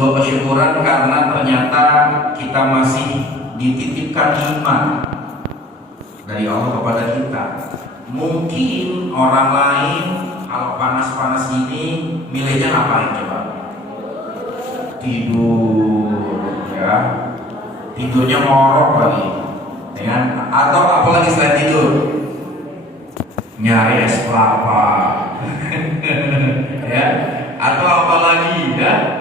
sebuah kesyukuran karena ternyata kita masih dititipkan iman dari Allah kepada kita. Mungkin orang lain kalau panas-panas ini milihnya ngapain coba? Tidur, ya. Tidurnya ngorok lagi, ya. Atau apalagi selain tidur, nyari es kelapa, ya. Atau apalagi, ya.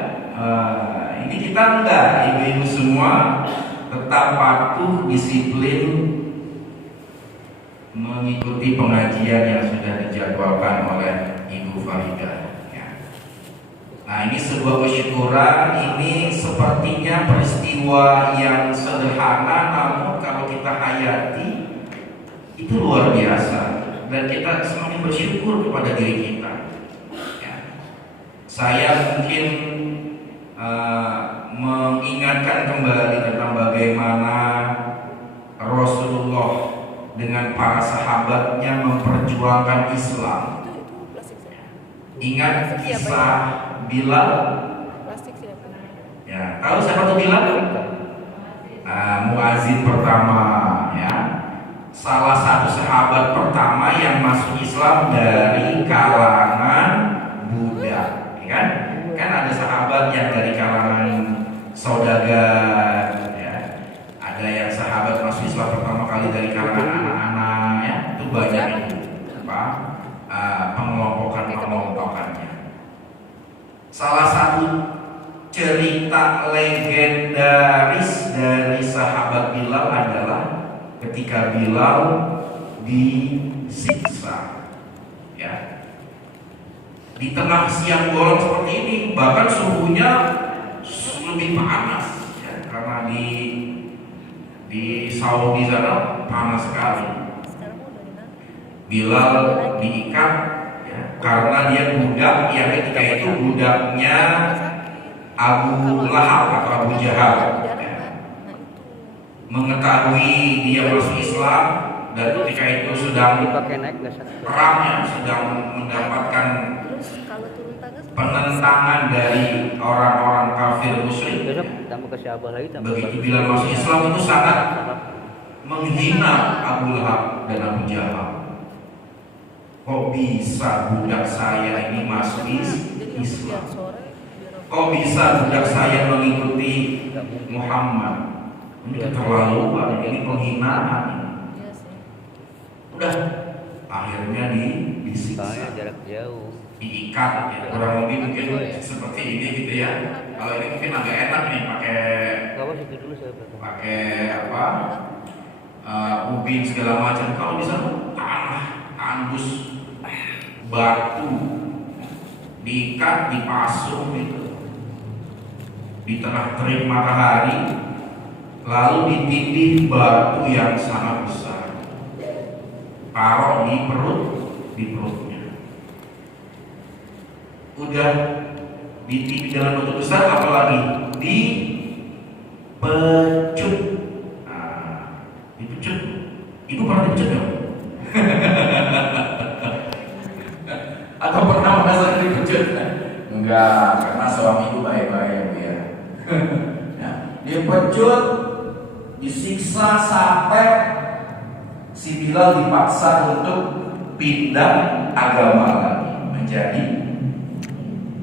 Ini kita enggak, ibu-ibu semua tetap patuh, disiplin, mengikuti pengajian yang sudah dijadwalkan oleh Ibu Faridah, ya. Nah, ini sebuah kesyukuran. Ini sepertinya peristiwa yang sederhana, namun kalau kita hayati itu luar biasa, dan kita semakin bersyukur kepada diri kita, ya. Saya mungkin mengingatkan kembali tentang bagaimana Rasulullah dengan para sahabatnya memperjuangkan Islam. Ingat kisah Bilal? Ya, tahu siapa tuh Bilal? Muazin pertama, ya. Salah satu sahabat pertama yang masuk Islam dari kalangan budak, ya kan? Kan ada sahabat yang dari kalangan saudagar, ya. Ada yang sahabat masuk Islam pertama kali dari kalangan anak-anak, ya. Itu banyak itu pengelompokannya. Salah satu cerita legendaris dari sahabat Bilal adalah ketika Bilal disiksa, ya. Di tengah siang bolong seperti ini, bahkan suhunya lebih panas, ya, karena di Saudi sana panas sekali. Bilal diikat, ya, karena dia budak yang ketika itu budaknya Abu Lahab atau Abu Jahal, ya. Mengetahui dia masuk Islam dan ketika itu sedang perangnya, sedang mendapatkan penentangan dari orang-orang kafir musyrik. Begitu Bilal masuk Islam itu sangat menghina Abu Lahab dan Abu Jahal. Kok bisa budak saya ini masuk Islam? Kok bisa budak saya mengikuti Muhammad? Ini keterlaluan, ini penghinaan. Udah, akhirnya disiksa, jarak jauh, diikat, ya. Kurang lebih mungkin seperti ini gitu ya. Kalau ini mungkin agak enak nih, pakai apa? Ubin segala macam. Kalau di sana tanah, tandus, batu, diikat, dipasung gitu di tengah terik matahari, lalu ditindih batu yang sangat besar, taruh di perutnya. Udah ditindih dengan batu besar, apalagi dipecut. Dipecut. Ibu pernah dipecut nggak? Atau pernah merasakan dipecut? Enggak, karena suamiku baik-baik, ya. Nah, dipecut, disiksa sampai si Bilal dipaksa untuk pindah agama lagi, menjadi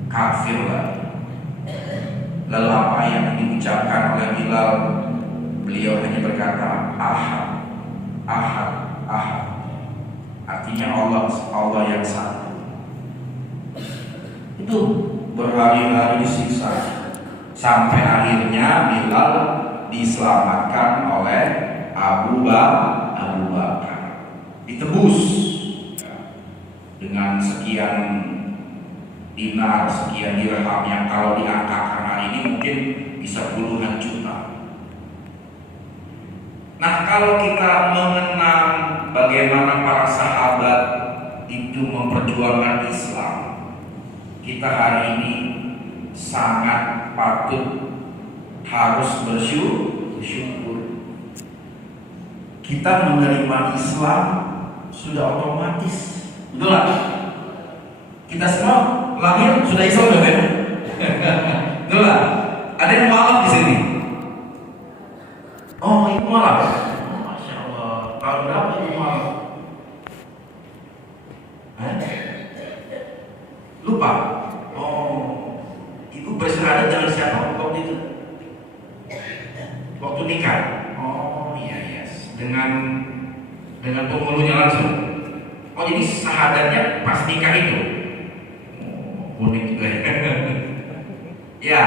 kafir lagi. Lalu apa yang diucapkan oleh Bilal? Beliau hanya berkata Ahad, Ahad, Ahad. Artinya Allah yang satu. Itu berhari-hari disiksa sampai akhirnya Bilal diselamatkan oleh Abu Bakar, ditebus dengan sekian dinar, sekian dirham yang kalau diangkat hari ini mungkin bisa puluhan juta. Nah, kalau kita mengenang bagaimana para sahabat itu memperjuangkan Islam, kita hari ini sangat patut harus bersyukur. Kita menerima Islam sudah otomatis, betul lah. Kita semua lahir sudah Islam, betul lah. Ada yang mualaf di sini? Oh, ibu mualaf. Oh, Masya Allah. Tahun berapa ibu mualaf? Lupa. Oh, ibu bersyahadat dengan siapa waktu itu? Waktu nikah. Oh iya, yes. Dengan penghulunya langsung. Oh, jadi syahadatnya pas nikah itu. Oh, unik juga ya. Ya.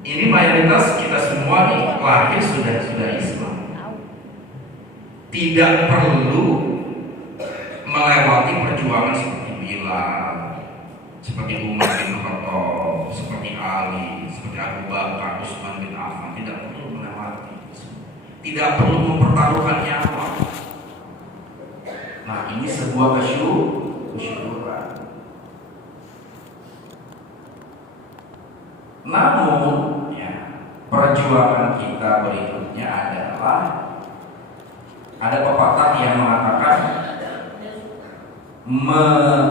Ini mayoritas kita semua nih lahir sudah Islam. Tidak perlu melewati perjuangan seperti Bilal, seperti Umar bin Khattab, seperti Ali, seperti Abu Bakar, Utsman bin Affan. Tidak perlu melewati, tidak perlu mempertaruhkan nyawa. Nah, ini sebuah kesyukuran. Namun, ya, perjuangan kita berikutnya adalah ada pepatah yang mengatakan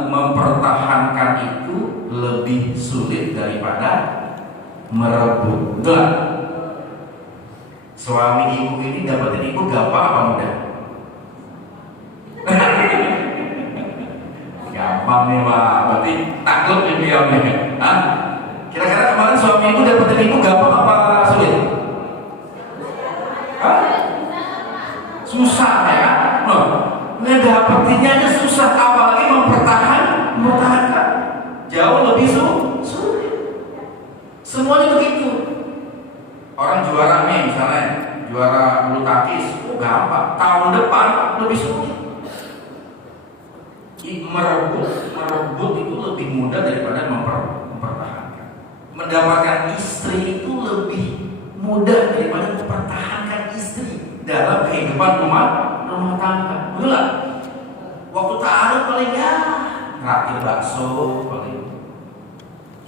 mempertahankan itu lebih sulit daripada merebut. Betul? Suami ibu ini dapetin ibu gampang apa mudah? Gampang nih Pak, berarti takut ibu ya. Kira-kira kemarin suami ibu dapetin ibu gampang apa sulit? Susah ya? Loh, ngedapetinnya aja susah, apalagi mempertahankan. Jauh lebih sulit. Semuanya begitu. Orang juara nih, misalnya juara bulu tangkis, gampang. Tahun depan lebih sulit. Merebut itu lebih mudah daripada mempertahankan. Mendapatkan istri itu lebih mudah daripada mempertahankan istri dalam kehidupan rumah tangga. Betul gak? Waktu ta'aruf paling ya ngeraktir bakso paling.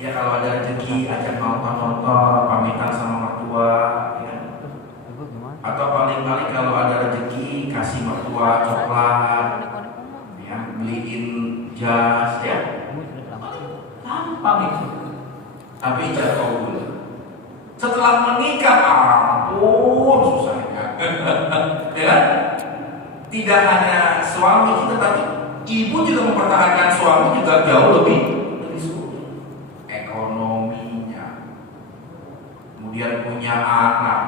Ya kalau ada rezeki ajak nonton, pamitan sama mertua, ya. Atau paling-paling kalau ada rezeki kasih mertua coklat, ya, beliin jas, ya. Gampang itu. Tapi ijab kabul. Setelah menikah, ampun susahnya. Ya kan? Tidak hanya suami kita, tapi ibu juga mempertahankan suami juga jauh lebih sulit. Ekonominya, kemudian punya anak.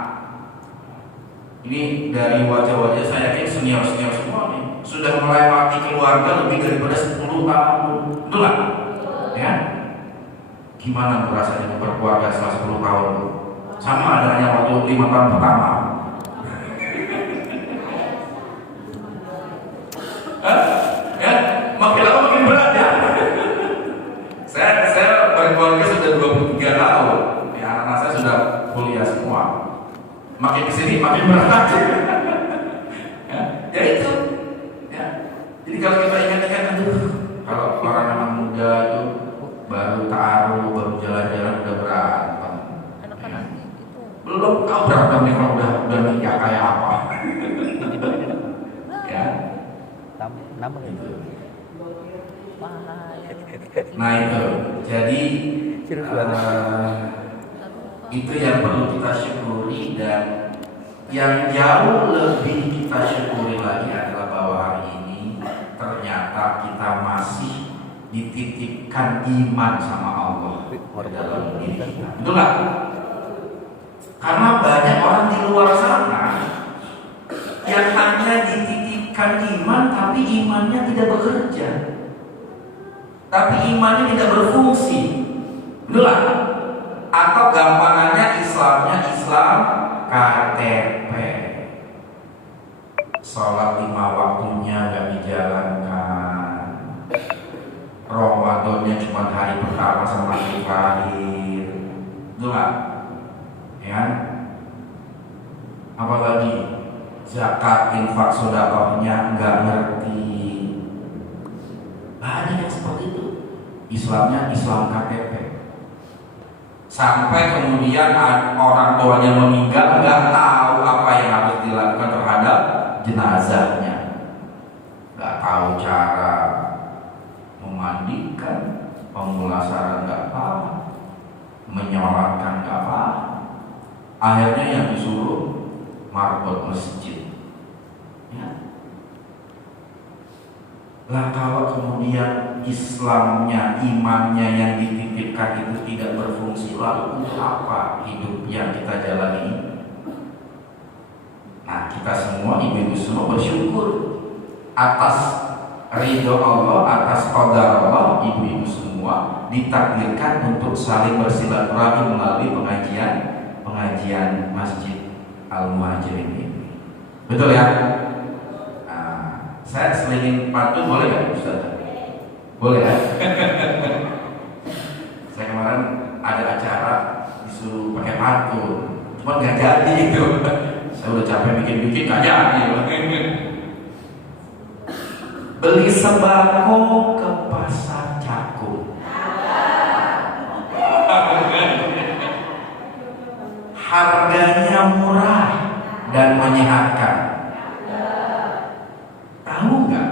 Ini dari wajah-wajah saya yakin senior-senior semua nih sudah melewati keluarga lebih daripada 10 tahun. Betul nggak? Ya? Gimana rasanya berkeluarga setelah 10 tahun? Sama adanya waktu 5 tahun pertama. Ya, makin lama makin berat ya. Saya berkeluarga sudah 23 tahun. Ya, anak-anak saya sudah kuliah semua. Makin kesini makin berat. Ya itu. Ya. Jadi kalau kita ingat-ingat, kalau orang anak muda itu baru ta'aruf, baru jalan-jalan udah berantem. Ya. Belum tahu berantemnya kalau udah nikah kayak apa. Ya. Itu. Nah itu, jadi itu yang perlu kita syukuri, dan yang jauh lebih kita syukuri lagi adalah bahwa hari ini ternyata kita masih dititipkan iman sama Allah dalam diri kita. Betul nggak? Karena banyak orang di luar sana yang hanya dititipkan iman, tapi imannya tidak bekerja, tapi imannya tidak berfungsi. Betul nggak? Atau gampangannya Islamnya Islam KTP, sholat 5 waktunya gak dijalankan, Ramadannya cuma hari pertama sama hari terakhir. Betul gak? Ya. Apalagi zakat, infak, sedekahnya nggak ngerti. Banyak yang seperti itu. Islamnya Islam KTP. Sampai kemudian orang tuanya meninggal, nggak tahu apa yang harus dilakukan terhadap jenazahnya, nggak tahu cara memandikan, pemulasaran nggak tahu, apa? Akhirnya yang disuruh marbot masjid. Ya. Lah kalau kemudian Islamnya, imannya yang dititipkan itu tidak berfungsi, lalu untuk apa hidup yang kita jalani? Nah, kita semua, ibu-ibu semua bersyukur atas ridho Allah, atas qadar Allah. Ibu-ibu semua ditakdirkan untuk saling bersilaturahmi melalui pengajian Masjid Al-Muhajirin ini. Betul ya? Saya selingin pantun boleh nggak, Ustaz? Boleh ya? Saya kemarin ada acara disuruh pakai pantun, cuma nggak jadi itu. Saya udah capek bikin nggak jadi. Beli sembako ke pasar Cakung, harganya murah dan menyehatkan. Tahu nggak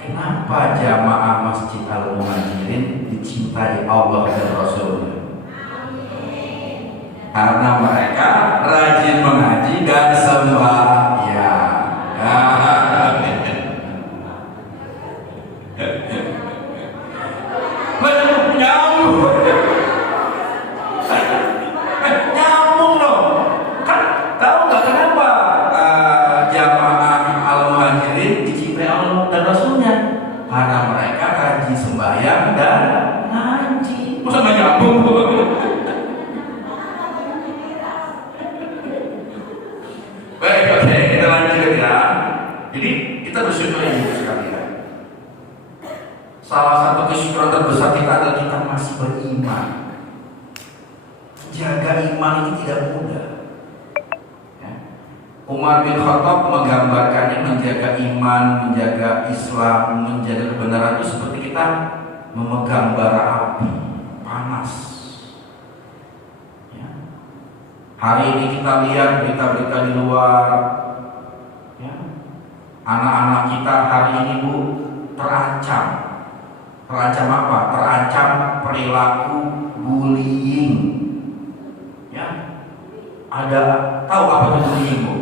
kenapa jamaah Masjid Al-Muhajirin dicintai Allah dan Rasulnya? Karena mereka rajin mengaji dan sembahyang. Nyambung loh. Kan tahu nggak kenapa jamaah Al-Muhajirin dicintai Allah dan Rasulnya? Karena mereka rajin sembahyang dan ngaji. Masa nggak nyambung? Baik, oke, kita lanjut ya. Jadi kita bersyukur ibu sekalian. Salah satu kesyukuran terbesar kita adalah kita masih beriman. Jaga iman ini tidak mudah. Ya. Umar bin Khattab menggambarkannya menjaga iman, menjaga Islam, menjaga kebenaran itu seperti kita memegang bara api panas. Ya. Hari ini kita lihat berita-berita di luar. Ya. Anak-anak kita hari ini Bu terancam. Terancam apa? Terancam perilaku bullying. Ya, ada tahu apa itu bullying Bu?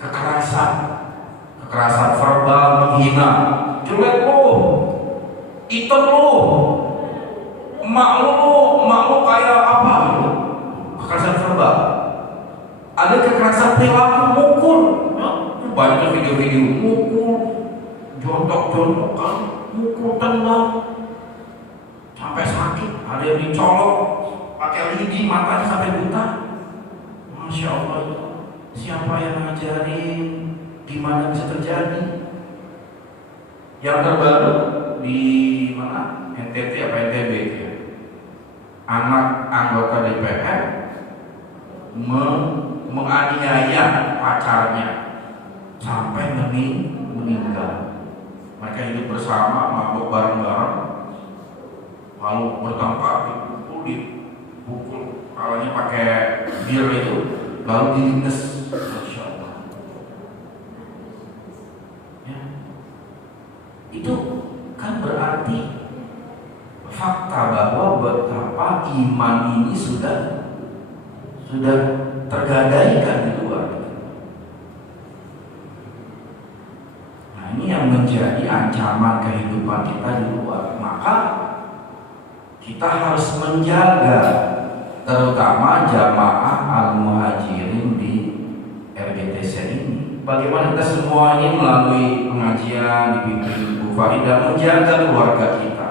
Kekerasan verbal menghina, jelek lo, hitam lo, emak lo kayak apa? Kekerasan verbal. Ada kekerasan perilaku mukul. Ya, banyak video-video mukul, jontok-jontokan, mukul tendang sampai sakit. Ada yang dicolok pakai lidi, matanya sampai buta. Masya Allah, siapa yang ngajarin? Di mana bisa terjadi? Yang terbaru di mana? NTT apa NTB ya? Anak anggota DPR menganiaya pacarnya sampai meninggal. Mereka hidup bersama, mabuk bareng-bareng, lalu bertengkar, dipukul kepalanya pakai bir itu, lalu dilindas. Masya Allah. Ya. Itu kan berarti fakta bahwa betapa iman ini sudah tergadaikan di luar. Nah, ini yang menjadi ancaman kehidupan kita di luar. Maka kita harus menjaga terutama jamaah Al-Muhajirin di RGTC ini. Bagaimana kita semua ini melalui pengajian dipimpin Bu Faridah menjaga keluarga kita,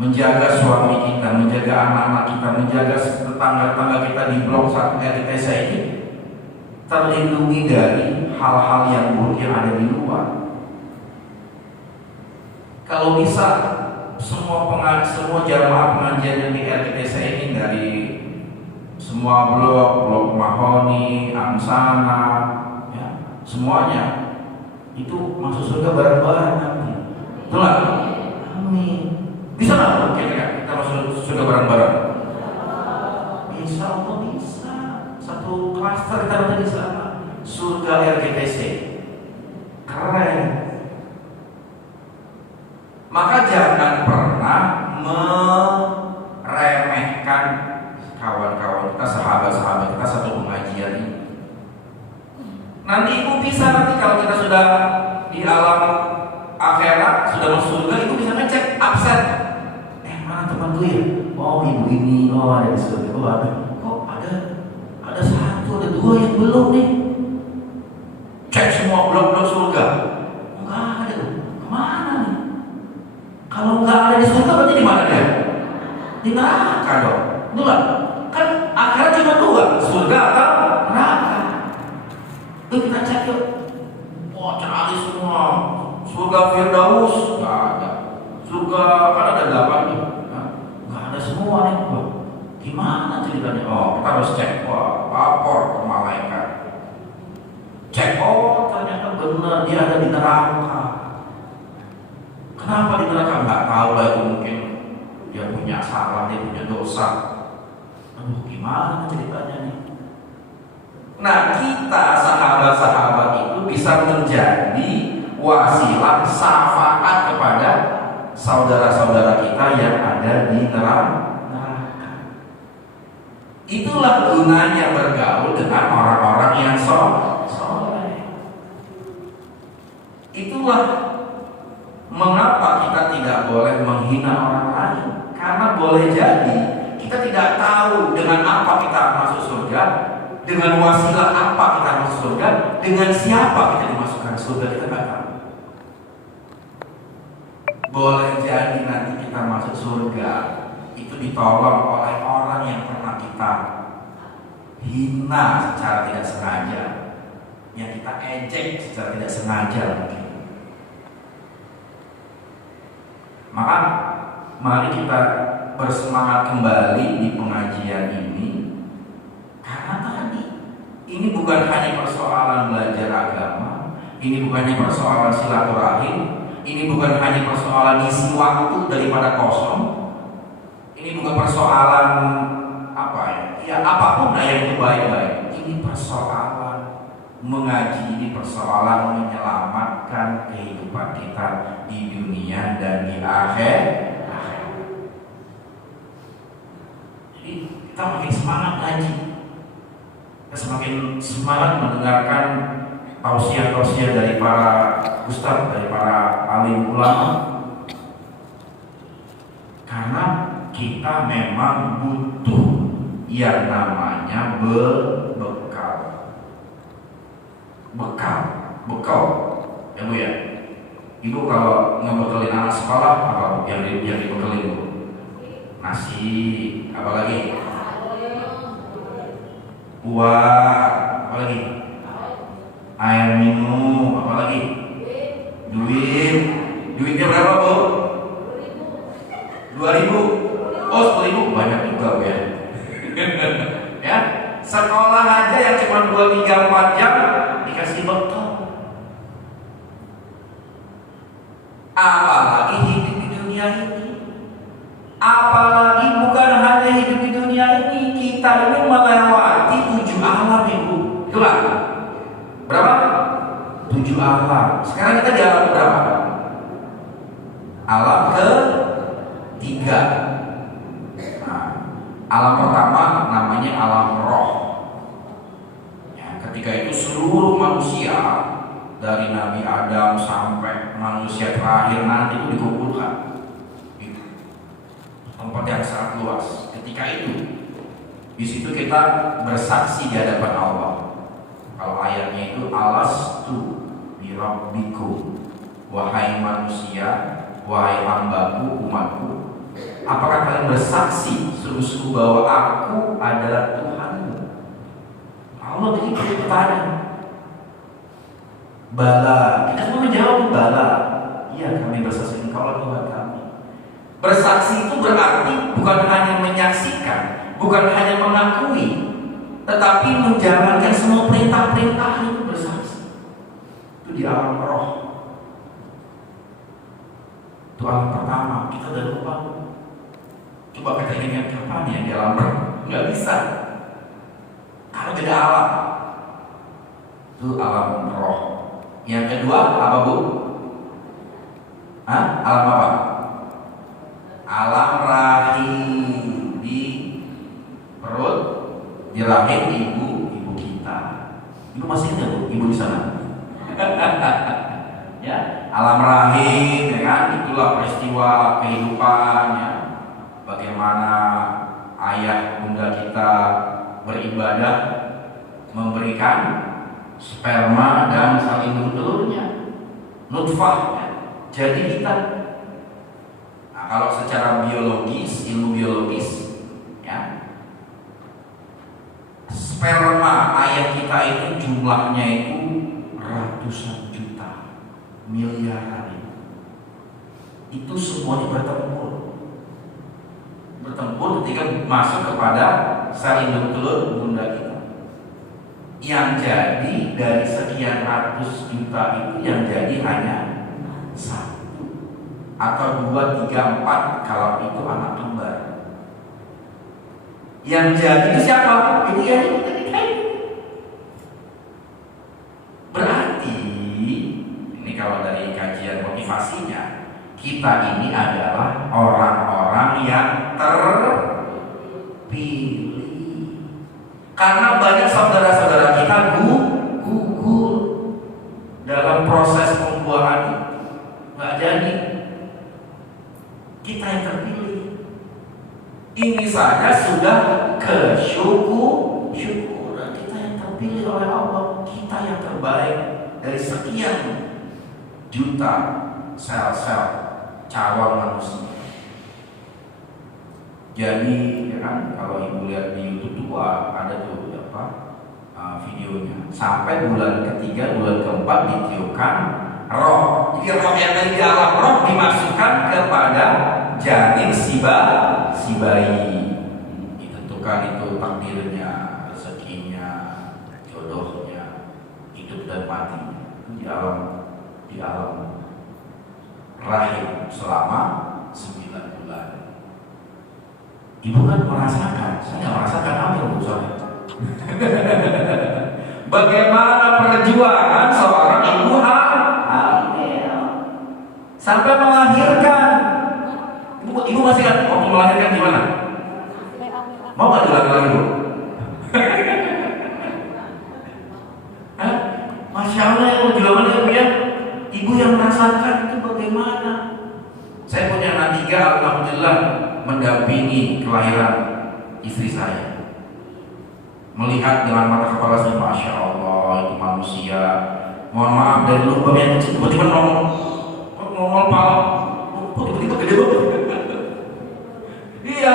menjaga suami kita, menjaga anak-anak kita, menjaga tetangga-tetangga kita di blok 1 RGTC ini terlindungi dari hal-hal yang buruk yang ada di luar. Kalau bisa semua jamaah pengajian yang di RGTC ini dari semua blok Mahoni, Amsana, ya, semuanya itu masuk surga bareng-bareng nanti. Betul nggak? Amin. Bisa nggak kita masuk surga bareng-bareng? Insya Allah bisa. Satu klaster kita nanti di sana. Surga RGTC. Keren. Maka jangan pernah meremehkan Nanti ibu bisa nanti kalau kita sudah di alam akhirat, sudah masuk surga, ibu bisa ngecek absen. Mana temanku ya? Oh ibu ini, oh ada di surga. Oh ada, kok ada satu, ada dua yang belum nih. Cek semua blok-blok surga. Enggak ada tuh. Kemana nih? Kalau nggak ada di surga berarti di mana dia? Di neraka dong. Itulah. Kan akhirat cuma dua, surga atau neraka. Yuk kita cek yuk. Oh cari semua. Surga Firdaus nggak ada. Surga kan ada 8 nih. Nggak ada semua nih. Wah, gimana ceritanya? Oh kita harus cek. Wah, lapor ke malaikat. Cek, oh ternyata benar dia ada di neraka. Kenapa di neraka? Nggak tahu lah, itu mungkin dia punya salah, dia punya dosa. Aduh, gimana ceritanya nih? Nah, kita sahabat-sahabat itu bisa menjadi wasilah syafaat kepada saudara-saudara kita yang ada di neraka. Itulah gunanya bergaul dengan orang-orang yang soleh. Itulah mengapa kita tidak boleh menghina orang lain. Karena boleh jadi kita tidak tahu dengan apa kita masuk surga, dengan wasilah apa kita masuk surga, dengan siapa kita dimasukkan surga, kita tidak tahu. Boleh jadi nanti kita masuk surga itu ditolong oleh orang yang pernah kita hina secara tidak sengaja, yang kita ejek secara tidak sengaja mungkin. Maka mari kita bersemangat kembali di pengajian ini, karena tadi ini bukan hanya persoalan belajar agama, ini bukan hanya persoalan silaturahim, ini bukan hanya persoalan isi waktu daripada kosong, ini bukan persoalan apa ya apapun yang itu baik-baik. Ini persoalan mengaji, ini persoalan menyelamatkan kehidupan kita di dunia dan di akhir. Jadi kita makin semangat ngaji, kita semakin semangat mendengarkan tausiah-tausiah dari para ustadz, dari para alim ulama, karena kita memang butuh yang namanya bekal ya Bu ya. Ibu kalau ngebekelin anak sekolah apa Bu yang dibekelin Bu? Nasi, apa lagi? Buah, apa lagi? Air minum, apa lagi? Duitnya berapa Bu? 2.000. Oh 10.000 banyak juga Bu ya. Ya, sekolah aja yang cuma 2, 3, 4 jam dikasih bekal. Apalagi hidup di dunia ini. Apalagi bukan hanya hidup di dunia ini, kita ini melewati 7 alam Ibu. Itulah berapa? 7 alam. Sekarang kita di alam berapa? Alam ke-3. Nah, alam pertama namanya alam roh. Ya, ketika itu seluruh manusia dari Nabi Adam sampai manusia terakhir nanti itu dikumpulkan. Itu tempat yang sangat luas. Ketika itu, di situ kita bersaksi di hadapan Allah. Kalau ayatnya itu alastu bi rabbikum, wahai manusia, wahai hambaku, umatku, apakah kalian bersaksi sungguh-sungguh bahwa aku adalah Tuhanmu? Allah jadi bertanya. Bala, kita semua menjawab bala. Iya, kami bersaksi engkau adalah Tuhan kami. Bersaksi itu berarti bukan hanya menyaksikan, bukan hanya mengakui, tetapi menjalankan semua perintah-perintah itu bersaksi. Itu di alam roh. Itu alam pertama. Kita udah lupa. Coba kita ingat kapan ya di alam roh? Nggak bisa. Karena beda alam. Itu alam roh. Yang kedua apa Bu? Alam apa? Alam rahim, di perut, di rahim ibu kita. Ibu masih ingat Bu, ibu di sana? Ya, alam rahim, ya kan? Itulah peristiwa kehidupan, ya. Bagaimana ayah bunda kita beribadah, memberikan sperma dan saling telurnya, nutfah, ya. Jadi kita, nah, kalau secara biologis, ilmu biologis, ya, sperma ayah kita itu jumlahnya itu ratusan juta, miliaran. Itu semuanya bertempur ketika masuk kepada sel induk telur bunda kita. Yang jadi dari sekian ratus juta itu yang jadi hanya satu atau 2, 3, 4 kalau itu anak kembar. Yang jadi itu siapa? Itu yang kita. Berarti ini kalau dari kajian motivasinya, kita ini adalah orang-orang yang terpilih. Karena banyak saudara-saudara kita gugur dalam proses pembuahan itu, nggak jadi. Kita yang terpilih. Ini saja sudah kesyukuran, kita yang terpilih oleh Allah, kita yang terbaik dari sekian juta sel-sel cawang manusia. Jadi ya kan, kalau ibu lihat di YouTube tua ada tuh videonya, sampai bulan ketiga, bulan keempat ditiupkan roh. Jadi roh yang dari dalam roh dimasukkan kepada janin si bayi. Ditentukan itu takdirnya, rezekinya, jodohnya, hidup dan mati di alam rahim selama 9 bulan. Ibu kan merasakan, saya nggak merasakan hamil Bu soalnya. Bagaimana perjuangan seorang ibu hamil sampai melahirkan. Ibu masih kan waktu melahirkan gimana? Mau nggak diulangi lagi Bu? Masya Allah ya perjuangan ibu ya. Ibu yang merasakan itu bagaimana? Saya punya anak 3, alhamdulillah mendampingi kelahiran istri saya. Melihat dengan mata kepala saya, Masya Allah itu manusia. Mohon maaf dari lubang yang kecil tiba-tiba nongol pala. Kok tiba-tiba gede banget? Iya,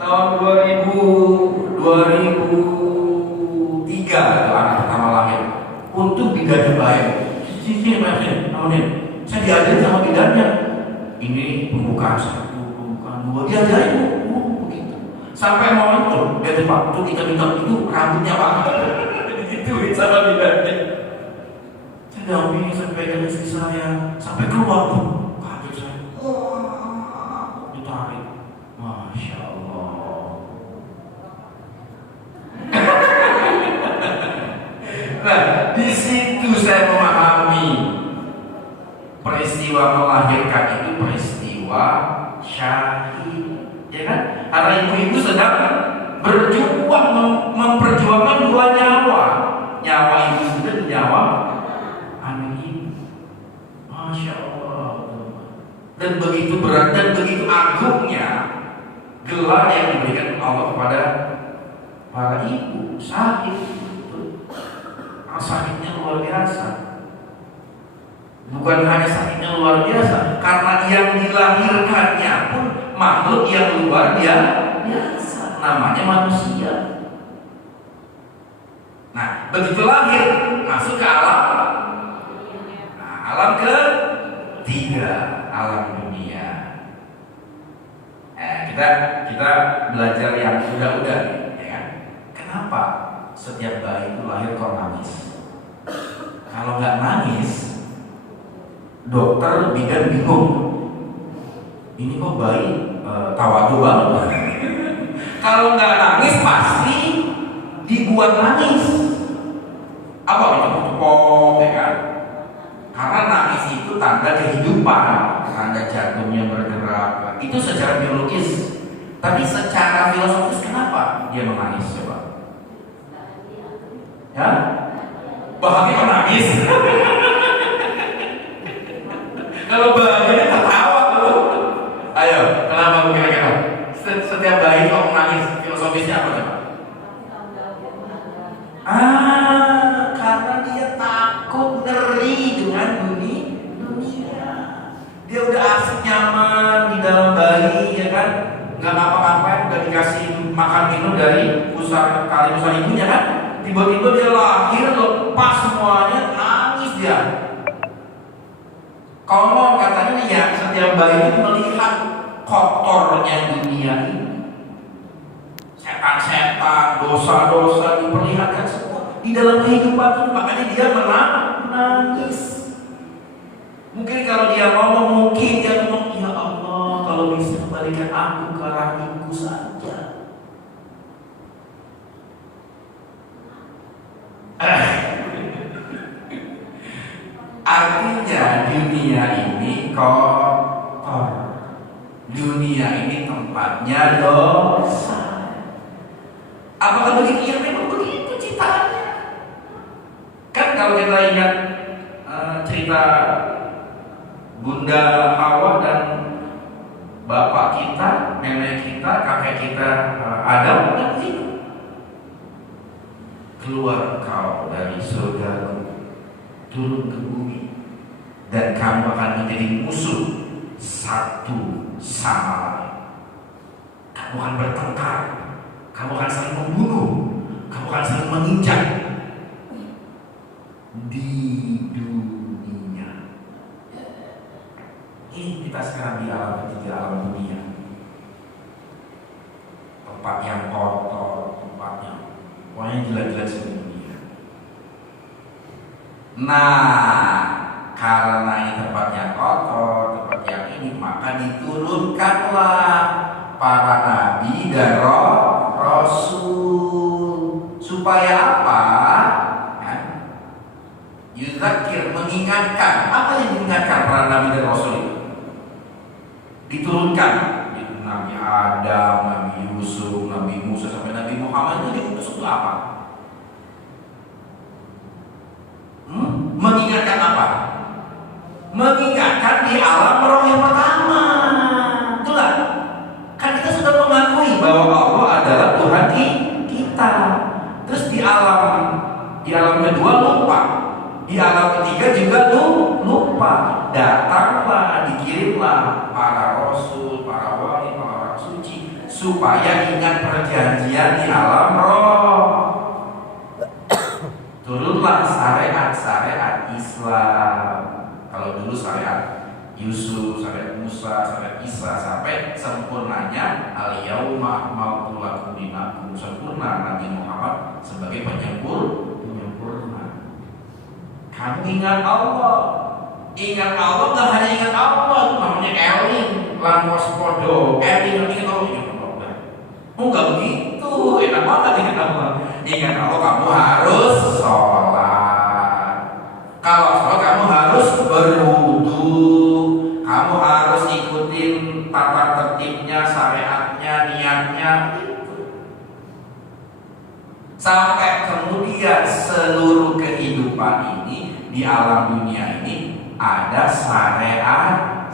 tahun 2003 anak pertama lahir. Untuk bidannya baik. Saya diajarin sama bidannya. Ini pembukaan 1, pembukaan 2, diajarin begitu. Sampai mau itu, dia Pak, tuh kita minta itu rambutnya Pak. Digituin sama bidannya. Saya dampingi sampai dengan istri saya, sampai keluar tuh. Kaget saya. Ditarik. Masya Allah. Nah, di situ saya memahami peristiwa melahirkan itu peristiwa syahid, ya kan? Karena ibu-ibu sedang berjuang memperjuangkan 2 nyawa, nyawa ibu dan nyawa anak ibu. Masya Allah. Dan begitu berat dan begitu agungnya gelar yang diberikan Allah kepada para ibu syahid. Sakitnya luar biasa. Bukan hanya sakitnya luar biasa, karena yang dilahirkannya pun makhluk yang luar biasa, namanya manusia. Nah, begitu lahir masuk ke alam. Nah, alam ketiga, alam dunia. Kita belajar yang udah-udah, ya kan? Kenapa setiap bayi itu lahir kok nangis? Kalau nggak nangis, dokter bidan bingung. Ini kok bayi tawadu banget. Kalau nggak nangis pasti dibuat nangis. Apa itu tepok, ya kan? Karena nangis itu tanda kehidupan, tanda jantungnya bergerak. Itu secara biologis. Tapi secara filosofis kenapa dia menangis coba? Ya? bahagia menangis. Kalau bahagia tertawa lu. Ayo, kenapa kira-kira? Setiap bayi kok menangis, filosofisnya apa coba? Karena dia takut ngeri dengan dunia. Dia udah asik nyaman di dalam bayi, ya kan? Nggak ngapa-ngapain, udah dikasih makan minum dari pusat ibunya kan? Tiba-tiba dia lahir, lepas semuanya, nangis dia. Konon katanya ya, setiap bayi itu melihat kotornya dunia ini. Setan-setan, dosa-dosa diperlihatkan semua di dalam kehidupan itu, makanya dia menangis. Mungkin kalau dia ngomong, mungkin dia ngomong, ya Allah, kalau bisa kembalikan aku ke rahimku saja. Artinya dunia ini kotor. Dunia ini tempatnya dosa. Apakah begitu? Ya memang begitu ciptaannya. Kan kalau kita ingat cerita Bunda Hawa dan bapak kita, nenek kita, kakek kita Adam, kan begitu. Keluar kau dari surga, turun ke bumi, dan kamu akan menjadi musuh satu sama lain. Kamu akan bertengkar, kamu akan saling membunuh, kamu akan saling menginjak di dunia. Ini kita sekarang di alam ketiga, alam dunia. Tempat yang kotor, tempat yang pokoknya jelek-jelek di dunia. Nah, karena ini tempatnya kotor, tempat yang ini, maka diturunkanlah para nabi dan rasul. Supaya apa? Yuzakir, mengingatkan. Apa yang diingatkan para nabi dan rasul itu? Diturunkan. Nabi Adam, Nabi Yusuf, Nabi Musa sampai Nabi Muhammad itu diutus untuk apa? Mengingatkan apa? Mengingatkan di alam roh yang pertama. Itulah. Kan kita sudah mengakui bahwa Allah adalah Tuhan kita. Terus di alam kedua lupa. Di alam ketiga juga lupa. Datanglah, dikirimlah para rasul, para wali, para orang suci, supaya ingat perjanjian di alam roh. Turunlah syariat Islam. Kalau dulu syariat Yusuf, syariat Musa, syariat Isa, sampai sempurnanya al-yauma akmaltu lakum dinakum, sempurna Nabi Muhammad sebagai penyempurna. Kamu ingat Allah. Ingat Allah, gak hanya ingat Allah, itu namanya eling, lan waspada, eling ingat Allah. Gak begitu, enak banget ingat Allah. Ingat Allah, kamu harus sholat. Kalau sholat kamu harus berwudu, kamu harus ikutin tata tertibnya, syariatnya, niatnya. Sampai kemudian seluruh kehidupan ini di alam dunia ini ada syariatnya.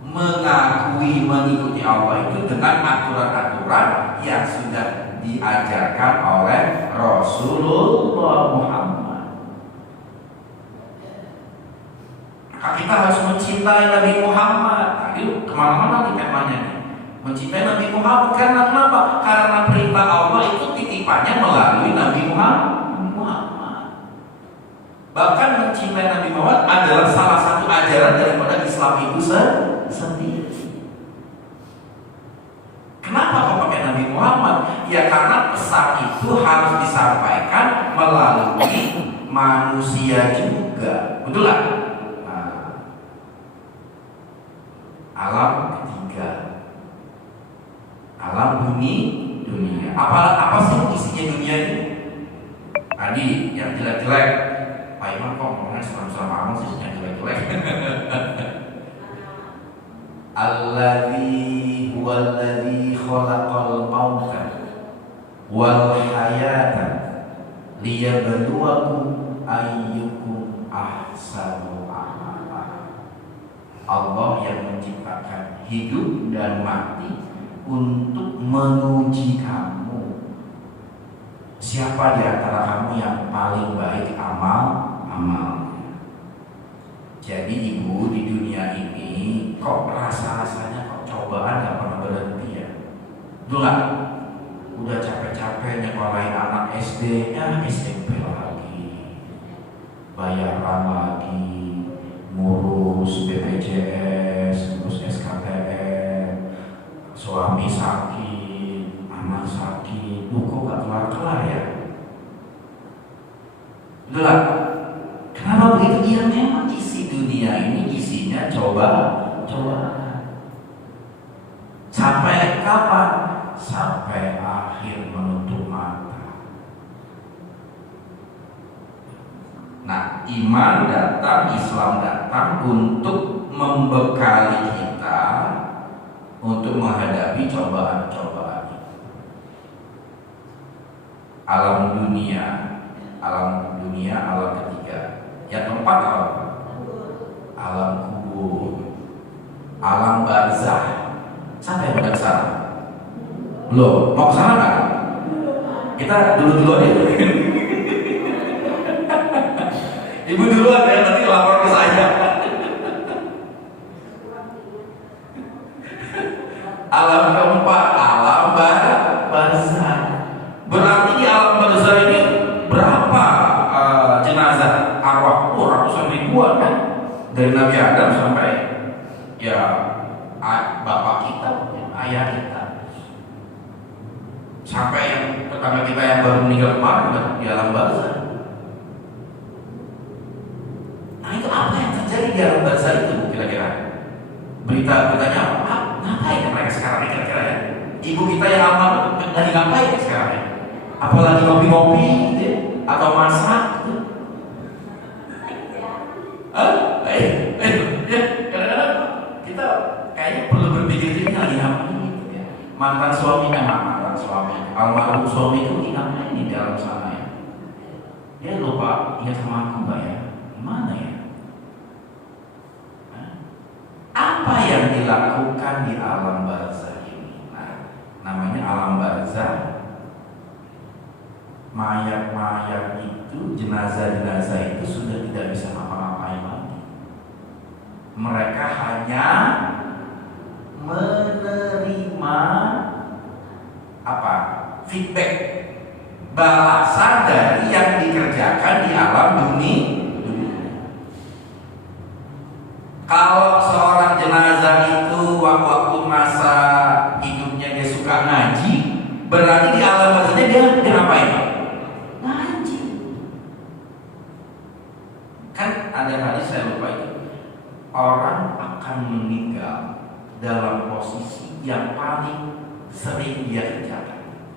Mengakui, mengikuti Allah itu dengan aturan-aturan yang sudah diajarkan oleh Rasulullah Muhammad. Maka kita harus mencintai Nabi Muhammad. Ayo kemana-mana nih temanya nih. Mencintai Nabi Muhammad karena kenapa? Karena perintah Allah itu titipannya melalui Nabi Muhammad. Bahkan mencintai Nabi Muhammad adalah salah satu ajaran daripada Islam itu sendiri. Kenapa kok pakai Nabi Muhammad? Ya karena pesan itu harus disampaikan melalui manusia juga. Betul lah? Nah, alam ketiga, alam dunia. Apa sih isinya dunia ini? Tadi yang jelek-jelek. Pak Imam kok ngomongnya serem-serem amat sih, yang jelek-jelek. Alladzi huwallazi khalaqal mauta wal hayata liyabluwakum ayyukum ahsanu amala. Allah yang menciptakan hidup dan mati untuk menguji kamu. Siapa di antara kamu yang paling baik amalnya? Jadi ibu, di dunia ini kok rasanya kok cobaan gak pernah berhenti ya? Betul gak? Udah capek-capek nyekolahin anak SD, ya SMP lagi, bayaran lagi, ngurus BPJS, ngurus SKPN, suami sakit, anak sakit, kok gak kelar-kelar ya? Betul gak? Kenapa begitu? Ya memang isi dunia ini isinya cobaan. Sampai kapan? Sampai akhir menutup mata. Nah, iman datang, Islam datang untuk membekali kita untuk menghadapi cobaan-cobaan itu. Alam dunia, alam ketiga. Yang keempat apa? Alam kubur, alam barzah. Siapa yang udah kesana? Belum? Mau kesana nggak? Kita dulu aja. Ibu duluan ya, nanti lapor ke saya. Alam keempat, alam barzah. Berarti di alam barzah ini berapa jenazah arwah? Ratusan ribuan kan? Dari Nabi Adam sampai ya bapak kita, ayah kita, sampai yang tetangga kita yang baru meninggal kemarin di alam barzah. Nah, itu apa yang terjadi di alam barzah itu kira-kira? Beritanya apa? Ngapain mereka sekarang kira-kira ya? Ibu kita yang amal lagi ngapain sekarang ya? Apalagi ngopi-ngopi gitu ya? Atau masak gitu? Kadang-kadang kita kayaknya perlu berpikir ini lagi ngapain gitu ya. Mantan suami, almarhum suami itu lagi ngapain di dalam sana ya? Dia lupa ingat sama aku nggak ya? Gimana ya? Apa yang dilakukan di alam barzah ini? Nah, namanya alam barzah. Mayat-mayat itu, jenazah-jenazah itu sudah tidak bisa ngapa-ngapain lagi. Mereka hanya menerima apa? Feedback, balasan dari yang dikerjakan di alam dunia. Kalau seorang jenazah itu waktu masa hidupnya dia suka ngaji, berarti di alam barzahnya dia ngapain? Ngaji. Kan ada hadis saya lupa itu. Orang akan meninggal dalam posisi yang paling sering dia kerjakan.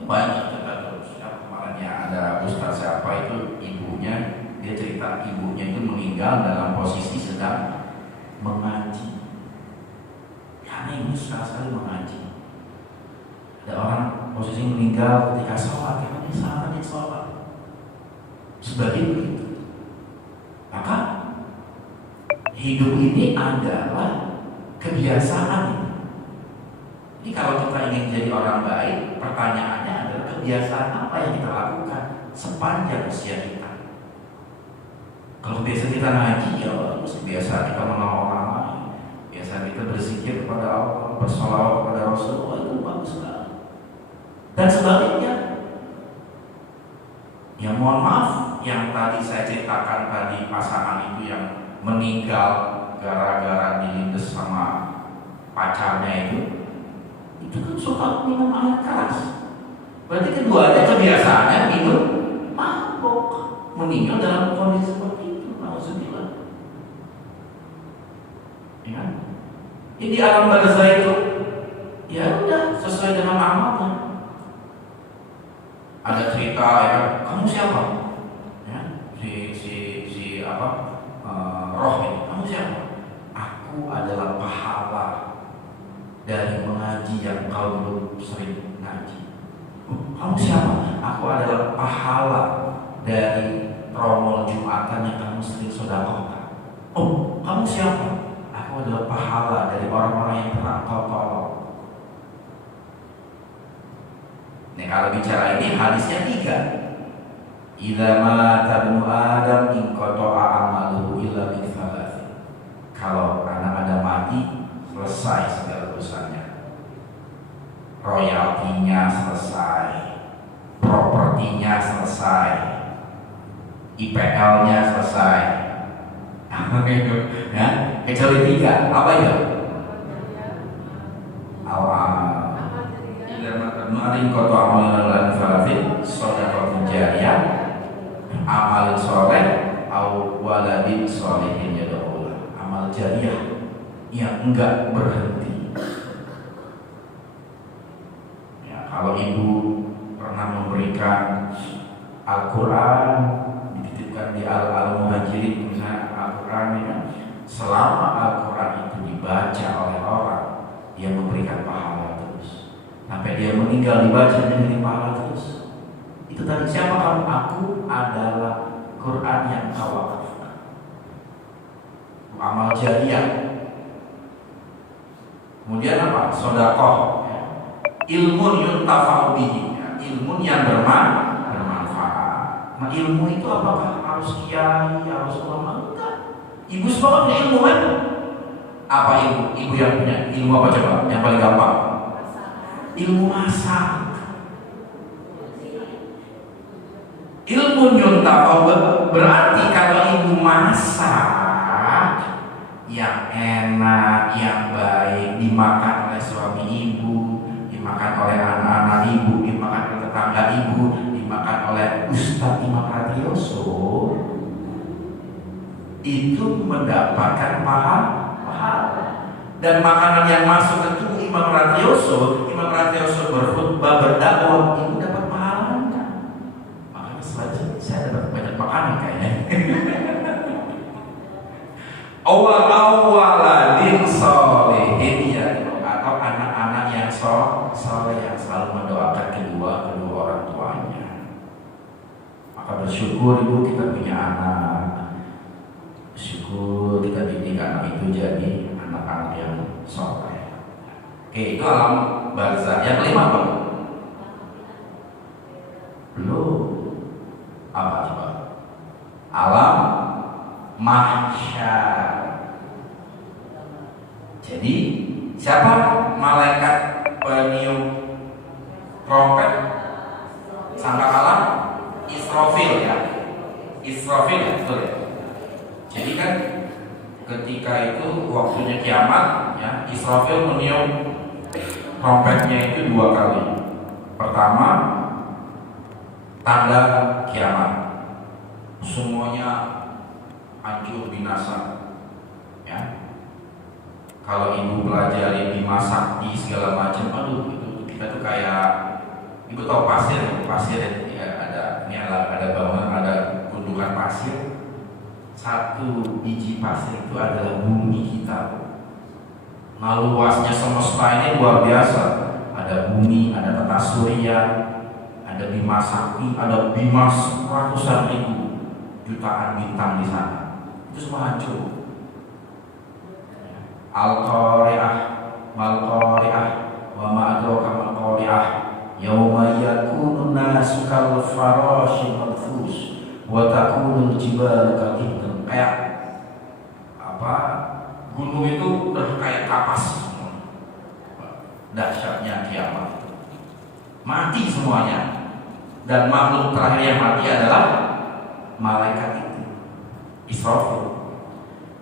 Banyak cerita terus. Kemarinnya ada ustaz siapa itu, ibunya, dia cerita ibunya itu meninggal dalam posisi sedang mengaji. Karena ini sekali mengaji. Ada orang posisi meninggal ketika sholat, karena dia salah dia sholat. Sebagai begitu. Maka hidup ini adalah kebiasaan. Jadi kalau kita ingin jadi orang baik, pertanyaannya adalah kebiasaan apa yang kita lakukan sepanjang usia kita. Kalau biasa kita ngaji, ya bagus. Biasa kita mengenal orang lain, biasa kita berzikir kepada Allah, bersolawat kepada Rasulullah, itu bagus sekali. Dan sebaliknya, ya mohon maaf, yang tadi saya ceritakan tadi, pasangan itu yang meninggal gara-gara dilindas sama pacarnya itu kan suka minum air keras. Berarti keduanya kebiasaannya minum mabuk, meninggal dalam kondisi seperti itu. Alhamdulillah. Ya. Jadi alam barzah itu ya udah sesuai dengan amalnya. Ada cerita ya, kamu siapa? Ya, si apa? Roh ini, kamu siapa? Aku adalah pahala dari mengaji yang kau belum sering ngaji. Kamu siapa? Aku adalah pahala dari rombongan Jumatan yang kamu sering sedekahkan. Oh, kamu siapa? Aku adalah pahala dari orang-orang yang pernah engkau tolong. Nih kalau bicara ini hadisnya 3. Idza mata ibnu Adam inqata'a amaluhu illa min thalath. Kalau anak Adam mati, selesai segala urusannya. Royaltinya selesai, propertinya selesai, IPL-nya selesai. Ya, kecuali 3, apa ya? Kemarin kau amalin lan falafin shadaqatun jariyah, amal soleh au waladin solehin yad'ulah. Amal jariyah yang enggak berhenti. Ya, kalau ibu pernah memberikan Al-Quran, dititipkan di Al-Muhajirin misalnya Al-Quran ya, selama Al-Quran itu dibaca oleh orang, dia memberikan pahala terus. Sampai dia meninggal dibaca dengan pahala terus. Itu tadi siapa kamu? Aku adalah Quran yang kau wakafkan. Amal jariyah. Kemudian apa? Sedekah. Ya. Ilmu yuntafa'u bihi. Ya. Ilmu yang bermanfaat. Nah, ilmu itu apakah harus kiai, harus ulama? Enggak. Ibu semua punya ilmu kan? Apa ilmu? Ibu yang punya ilmu apa coba? Yang paling gampang. Ilmu masak. Ilmu yuntafa'u berarti kalau ibu masak yang enak, yang baik, dimakan oleh suami ibu, dimakan oleh anak-anak ibu, dimakan oleh tetangga ibu, dimakan oleh Ustadz Imam Radioso, itu mendapatkan pahala. Dan makanan yang masuk ke tubuh Imam Radioso berkhutbah berdakwah, ibu dapat pahalanya. Makanya saya dapat banyak makanan kayaknya. Awaladin solehin ya, atau anak-anak yang soleh yang selalu mendoakan kedua orang tuanya. Maka bersyukur ibu kita punya anak. Bersyukur kita didik anak itu jadi anak-anak yang soleh. Oke, itu alam barzah. Yang kelima apa? Belum. Apa coba? Alam mahsyar. Jadi siapa malaikat peniup trompet sangkakala? Israfil ya. Israfil ya, betul ya. Jadi kan ketika itu waktunya kiamat ya, Israfil meniup trompetnya itu 2 kali. Pertama, tanda kiamat. Semuanya hancur binasa. Ya. Kalau ibu pelajari Bima Sakti segala macam, aduh itu kita tuh kayak ibu tahu pasir ya, ada bangunan, ada gundukan pasir. 1 biji pasir itu adalah bumi kita. Nah, luasnya semesta ini luar biasa. Ada bumi, ada tata surya, ada Bima Sakti, ada Bima ratusan ribu, jutaan bintang di sana. Itu semua hancur. Al-Qari'ah, Mal-Qari'ah, wa ma adraka mal-Qari'ah, yauma yakunun nasu kal farashil mabthus wa takunul jibalu kal ihdan. Kayak apa? Gunung itu udah kayak kapas semua. Dahsyatnya kiamat. Mati semuanya. Dan makhluk terakhir yang mati adalah malaikat itu, Israfil.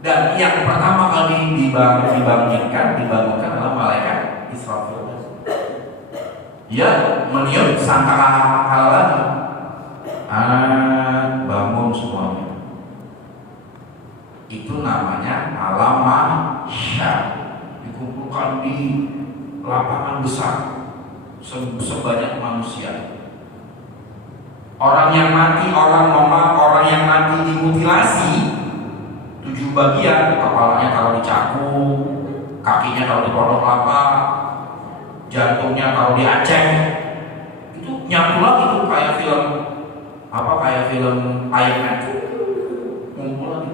Dan yang pertama kali dibangunkan adalah malaikat Israfil. Dia meniup sangkakala lagi. Bangun semuanya. Itu namanya alam mahsyar. Dikumpulkan di lapangan besar sebanyak manusia. Orang yang mati, orang yang mati dimutilasi 7 bagian, kepalanya kalau dicakung, kakinya kalau dipotong kelapa, jantungnya kalau diaceng, itu nyatu lagi tuh kayak film Iron Man tuh ngumpul lagi.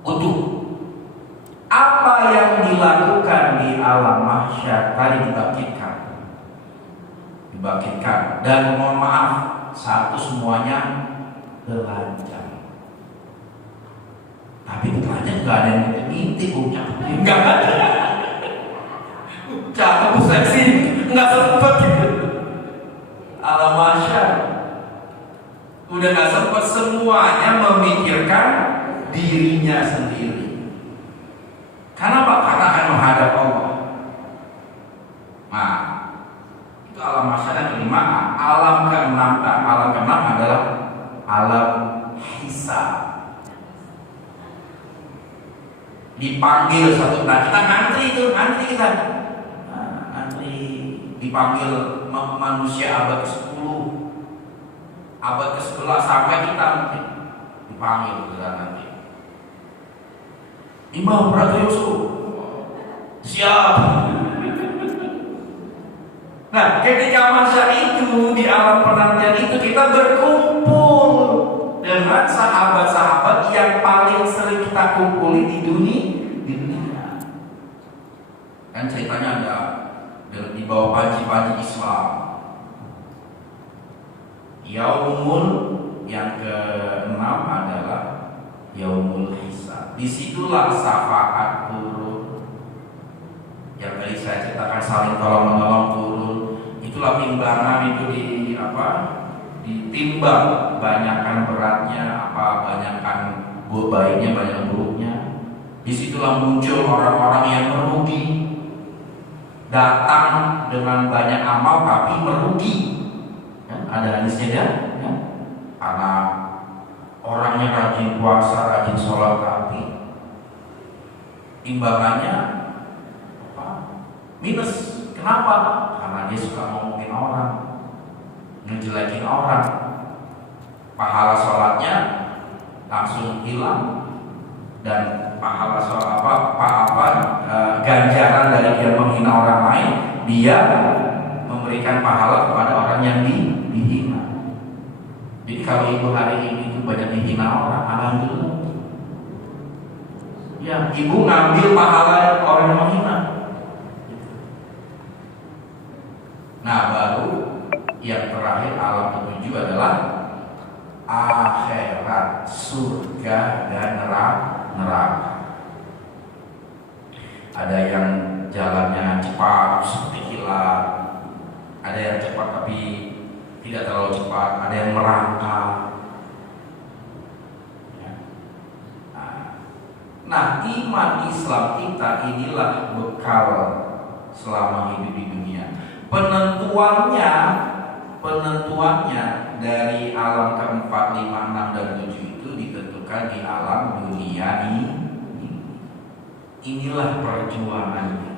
Utuh. Apa yang dilakukan di alam mahsyar tadi dibangkitkan, dan mohon maaf, satu semuanya telanjang. Tapi telanjang nggak ada yang ngintip, nggak ada. Cakep seksi, nggak sempet. Alam mahsyar udah nggak sempet, semuanya memikirkan dirinya sendiri. Kenapa? Karena akan menghadap Allah. Nah, itu alam mahsyar yang kelima. Alam keenam adalah alam hisab. Dipanggil satu, nah kita ngantri kita. Ngantri dipanggil manusia abad ke-10, abad ke-11 sampai kita mungkin dipanggil nanti. Imam Prato Yusuf siap. Nah, ketika masa itu di alam penantian itu kita berkumpul dengan sahabat-sahabat yang paling sering kita kumpuli di dunia. Kan ceritanya ada di bawah panji-panji Islam. Yaumul yang ke-6 adalah Yaumul Hisab. Disitulah syafaat turun. Yang tadi saya ceritakan saling tolong menolong turun. Itulah timbangan itu ditimbang, banyakkan beratnya, banyakkan baiknya, banyak buruknya. Disitulah muncul orang-orang yang merugi, datang dengan banyak amal tapi merugi. Ada hadisnya ya? Karena orangnya rajin puasa, rajin sholat, tapi timbangannya minus. Kenapa? Karena dia suka ngomongin orang, ngejelekin orang. Pahala sholatnya langsung hilang, dan pahala sholat ganjaran dari dia menghina orang lain, dia memberikan pahala kepada orang yang dihina. Jadi kalau ibu hari ini itu banyak dihina orang, alhamdulillah. Ya, ibu ngambil pahala orang yang menghina. Nah, baru yang terakhir alam ketujuh adalah akhirat, surga dan neraka. Ada yang jalannya cepat seperti kilat, ada yang cepat tapi tidak terlalu cepat, ada yang merangkak. Nah, iman Islam kita inilah bekal selama hidup di dunia. Penentuannya dari alam ke-4, 5, 6, dan 7 itu ditentukan di alam dunia ini. Inilah perjuangannya.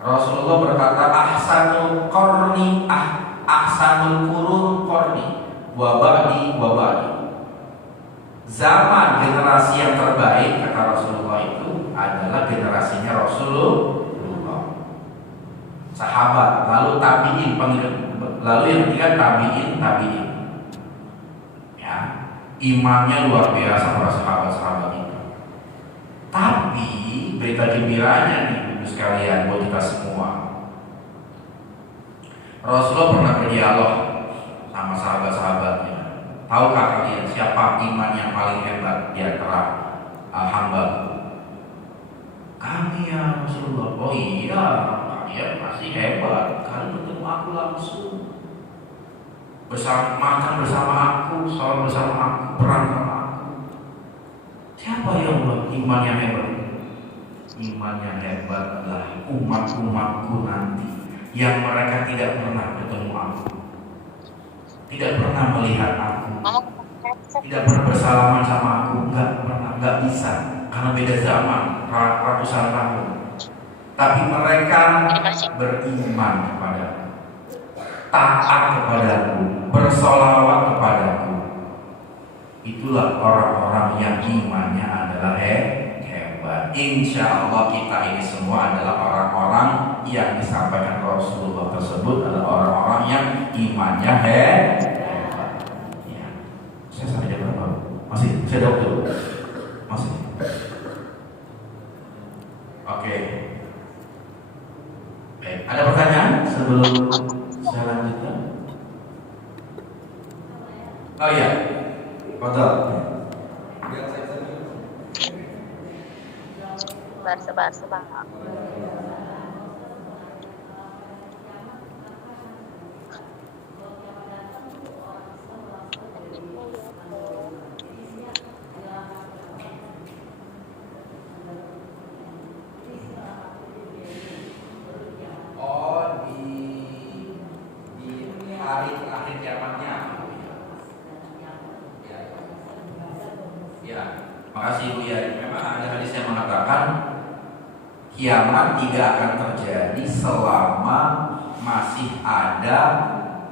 Rasulullah berkata, ahsanul qurun qarni wa ba'di. Zaman generasi yang terbaik, kata Rasulullah, itu adalah generasinya Rasulullah. Sahabat, lalu tabi'in, lalu yang ketiga tabi'in. Ya, imannya luar biasa para sahabat-sahabat itu. Tapi berita gembiranya nih, ibu sekalian, buat kita semua. Rasulullah pernah berdialog sama sahabat-sahabatnya. Tahukah kalian siapa iman yang paling hebat di antara hamba? Kami ya Rasulullah. Oh iya, kalian masih hebat. Kalian bertemu aku langsung, makan bersama aku, sholat bersama aku, perang sama aku. Siapa yang iman yang hebat? Iman yang hebat adalah umat-umatku nanti, yang mereka tidak pernah bertemu aku, tidak pernah melihat aku, tidak pernah bersalaman sama aku, nggak bisa, karena beda zaman, ratusan tahun. Tapi mereka beriman kepadaku, taat kepadaku, bersolawat kepadaku. Itulah orang-orang yang imannya adalah hebat. insya Allah kita ini semua adalah orang-orang yang disampaikan Rasulullah tersebut adalah orang-orang yang imannya hebat. Ya. Saya sampai jam berapa? Masih? Saya jawab dulu. Masih? Oke. Baik. Ada pertanyaan sebelum saya lanjutkan? Oh iya. Betul. Sebar. Oh, di hari terakhir kiamatnya. Ya, makasih Bu ya. Memang ada hadis yang mengatakan kiamat tidak akan terjadi selama masih ada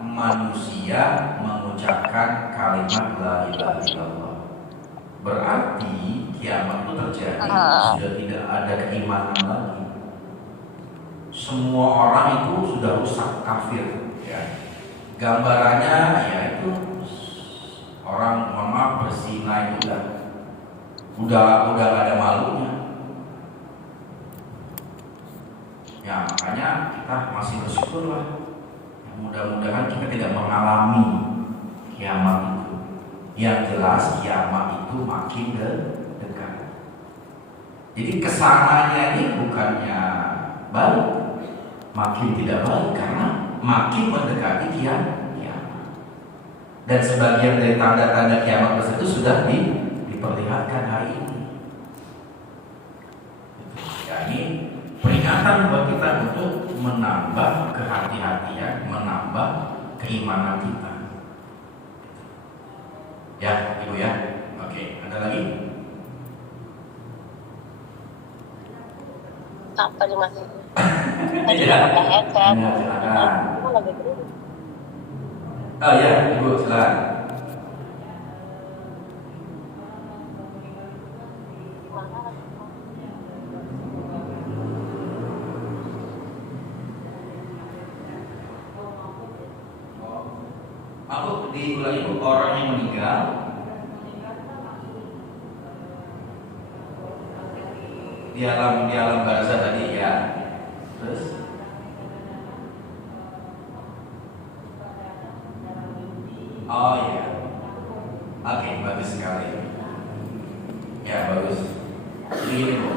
manusia mengucapkan kalimat la ilaha illallah. Berarti kiamat itu terjadi sudah tidak ada keimanan lagi. Semua orang itu sudah rusak kafir. Ya. Gambarannya yaitu orang mama berzina itu udah gak ada malunya. Ya makanya kita masih bersyukur lah. Ya, mudah-mudahan kita tidak mengalami kiamat itu. Yang jelas kiamat itu makin dekat. Jadi kesananya ini bukannya baik, makin tidak baik karena makin mendekati kiamat. Dan sebagian dari tanda-tanda kiamat besar itu sudah diperlihatkan hari ini. Ya, ini peringatan buat kita untuk menambah kehati-hatian, menambah keimanan kita. Ya, Ibu ya. Oke, ada lagi? Apa nih Mas? Iya. Ya, silakan. Oh ya, Ibu silakan. Aku diulangi Bu, orang yang meninggal di alam barzah tadi ya. Terus oh iya. Oke, bagus sekali. Ya, bagus. Jadi gini Bu.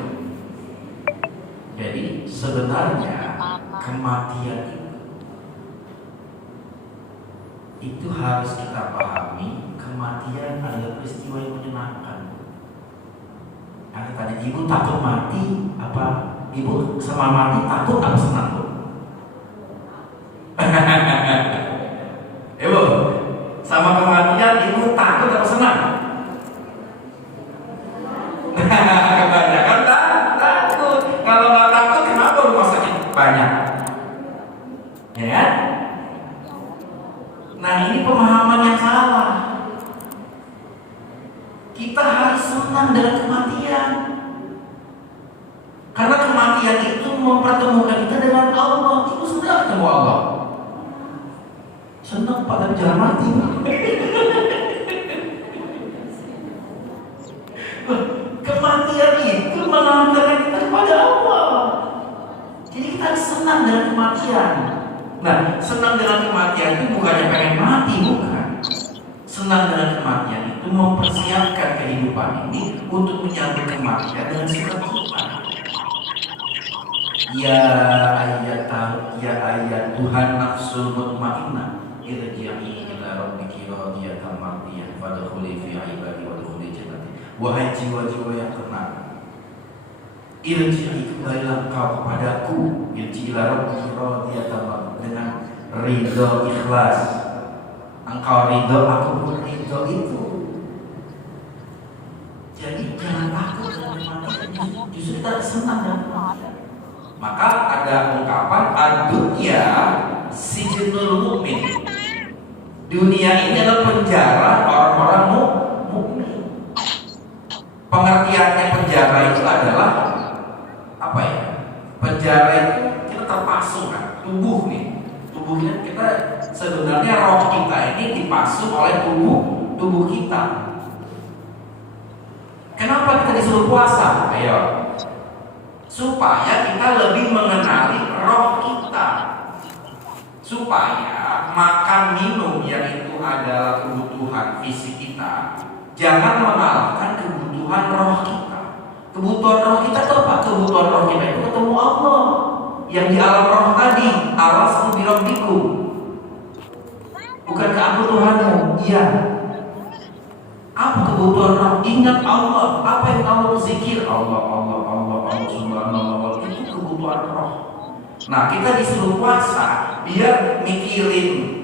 Jadi sebenarnya kematian itu harus kita pahami, kematian adalah peristiwa yang menyenangkan. Karena tanya Ibu takut mati apa? Ibu sama mati takut apa senang Bu? Ibu sama kematian Ibu takut apa senang? Kebanyakan takut. Kalau nggak takut kenapa rumah sakit banyak? Ya kan? Nah ini pemahaman yang salah. Kita harus senang dengan kematian. Karena kematian itu mempertemukan kita dengan Allah. Itu sudah ketemu Allah. Senang Pak tapi jangan mati. Kematian itu mengantarkan kita kepada Allah. Jadi kita harus senang dengan kematian. Nah, senang dengan kematian itu bukannya pengen mati, bukan. Senang dengan kematian itu mempersiapkan kehidupan ini untuk menyambut kematian dengan sukacita. Ya ayat Tuhan nafsul mutmainnah, irji'i ila rabbiki radiyatan mardiyah fadkhuli fi ibadi wadkhuli jannati. Wahai jiwa-jiwa yang tenang, irji'i kembalilah kau kepadaku, irji'i ila rabbiki radiyatan mardiyah, dengan ridho ikhlas. Engkau ridho, aku pun ridho itu. Jadi jangan takut dengan kematian, justru kita senang dan kematian. Maka ada ungkapan ad-dunya sijnul mukmin. Dunia ini adalah penjara orang-orang mukmin. Pengertiannya penjara itu adalah penjara itu kita terpasung kan, tubuh nih, tubuhnya kita sebenarnya roh kita ini dipasung oleh tubuh kita. Kenapa kita disuruh puasa? Ayo, supaya kita lebih mengenali roh kita, supaya makan minum yang itu adalah kebutuhan fisik kita jangan mengalahkan kebutuhan roh kita. Kebutuhan roh kita itu apa? Kebutuhan roh kita itu ketemu Allah yang di alam roh tadi. Alastu birabbikum, bukankah aku Tuhanmu? Iya. Apa kebutuhan roh? Ingat Allah. Apa yang kamu zikir? Allah, Allah, Allah, Allah, subhanallah. Itu kebutuhan roh. Nah, kita disuruh puasa biar mikirin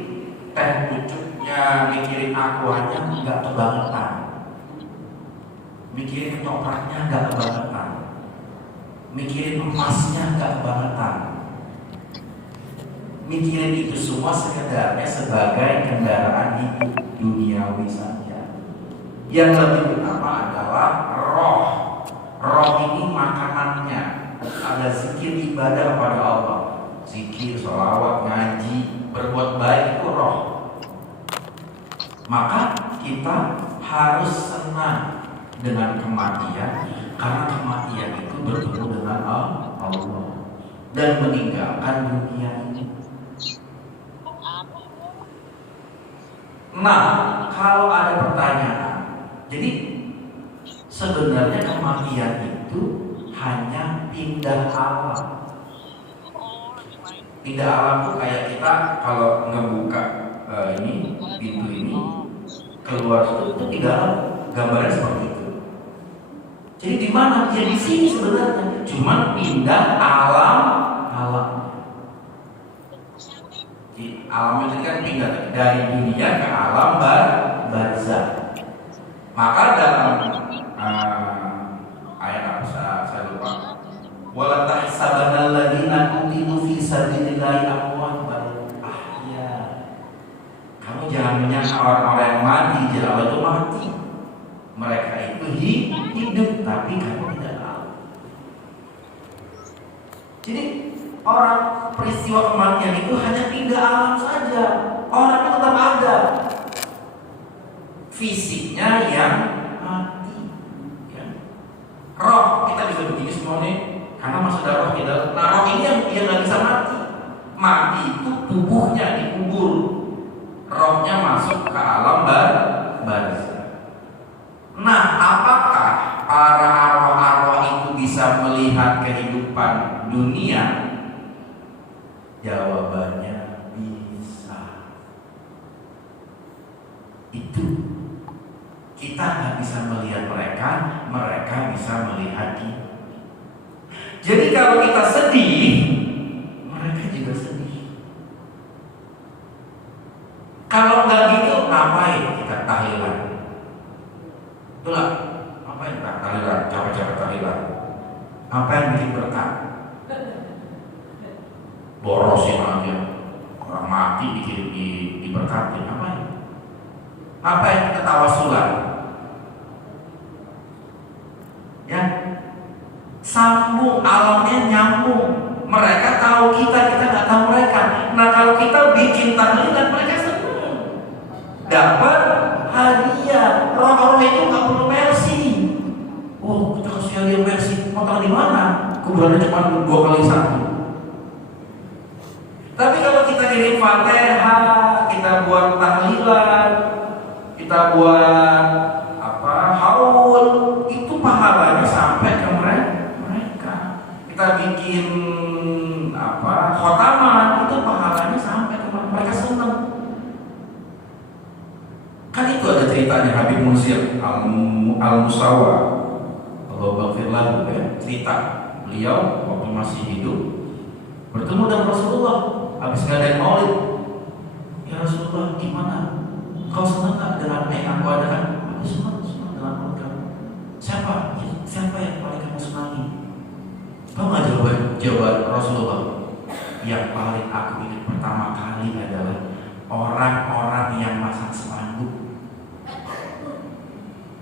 teh pucuknya, mikirin aquanya nggak kebangetan, mikirin ketopraknya nggak kebangetan, mikirin emasnya nggak kebangetan, mikirin itu semua sekedarnya sebagai kendaraan hidup duniawi saja. Yang lebih utama adalah roh. Roh ini makanannya ada zikir, ibadah pada Allah, zikir, sholawat, ngaji, berbuat baik, itu roh. Maka kita harus senang dengan kematian, karena kematian itu bertemu dengan Allah dan meninggalkan dunia ini. Nah, kalau ada pertanyaan, jadi sebenarnya kematian itu hanya pindah alam. Pindah alam tuh kayak kita kalau ngebuka ini pintu ini keluar itu pindah alam, gambarnya seperti itu. Jadi di mana? Ya di sini sebenarnya, cuman pindah alam. Di alam itu kan pindah dari dunia ke alam barzakh. Maka dalam ayat apa saya lupa. Wala tahsabanal ladzina qutilu fi sabilillahi amwat bal ahya. Kamu jangan menyangka orang-orang yang mati di jalan Allah itu mati. Mereka itu hidup, tapi kamu tidak tahu. Jadi orang peristiwa kematian itu hanya pindah alam saja. Orangnya tetap ada, fisiknya yang mati ya. Roh kita bisa begini semua nih karena masih ada roh kita. Nah, roh ini yang nggak bisa mati. Mati itu tubuhnya dikubur, rohnya masuk ke alam barzakh. Nah, apakah para arwah-arwah itu bisa melihat kehidupan dunia? Jawabannya bisa. Itu kita nggak bisa melihat mereka, mereka bisa melihat kita. Jadi kalau kita sedih, mereka juga sedih. Kalau nggak gitu, ngapain kita tahlilan? Itulah, ngapain kita tahlilan? Capek-capek tahlilan. Apa yang bikin berkah? Borosin aja. Orang mati diberkatin, ngapain? Apa yang kita tawasulan? Ya, sambung, alamnya nyambung. Mereka tahu kita nggak tahu mereka. Nah, kalau kita bikin tahlilan, mereka senang, dapat hadiah. Roh-roh itu nggak perlu mercy. Oh, kita kasih hadiah mercy. Mau tahu di mana? Kuburannya cuma 2 kali 1. Tapi kalau kita kirim Fatihah, kita buat tahlilan, kita buat haul, itu pahalanya sampai ke mereka. Kita bikin khotaman, itu pahalanya sampai ke mereka, senang. Kan itu ada ceritanya Habib Munsir Al-Musawa, Allah baghfir lahu, ya, cerita beliau waktu masih hidup bertemu dengan Rasulullah habis ngadain maulid. Ya Rasulullah, gimana? Kau senang gak dengan apa yang aku adakan? Aku senang dengan maulid kamu. Siapa? Siapa yang paling kamu senangi? Tahu gak jawaban Rasulullah? Yang paling aku ingat pertama kali adalah orang-orang yang masang spanduk.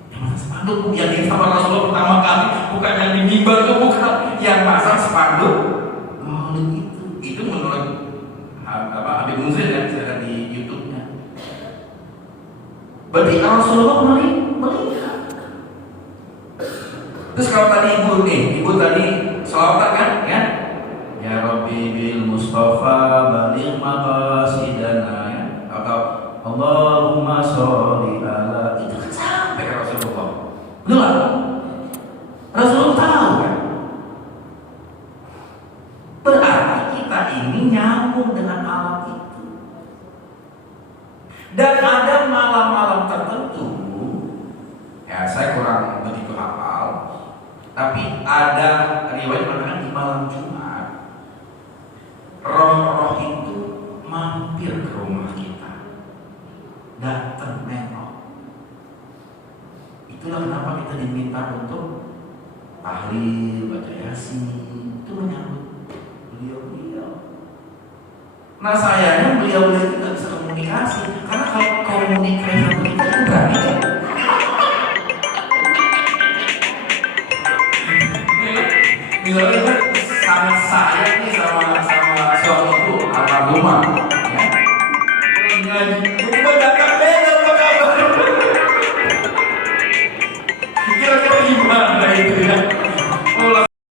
Yang masang spanduk, yang sama Rasulullah pertama kali, bukan yang di mimbar itu, bukan. Yang masang spanduk Berarti Rasulullah melihat. Terus kalau tadi ibu tadi selawat kan, ya? Ya Rabbi bil Mustafa baligh maqasidana, ya? Atau Allahumma sholli ala, itu kan sampai ke Rasulullah. Betul nggak? Rasulullah tahu kan? Berarti kita ini nyambung dengan alam itu. Dan ada malam-malam tertentu, ya saya kurang begitu hafal, tapi ada riwayat mengatakan di malam Jumat, roh-roh itu mampir ke rumah kita, datang nengok. Itulah kenapa kita diminta untuk tahlil, baca yasin, itu menyambut beliau-beliau. Nah sayangnya beliau-beliau itu tidak bisa komunikasi, karena kalau komunikasi itu kan berani ya. Beliau sangat sayang nih sama suamiku almarhumah, ya. Ngaji,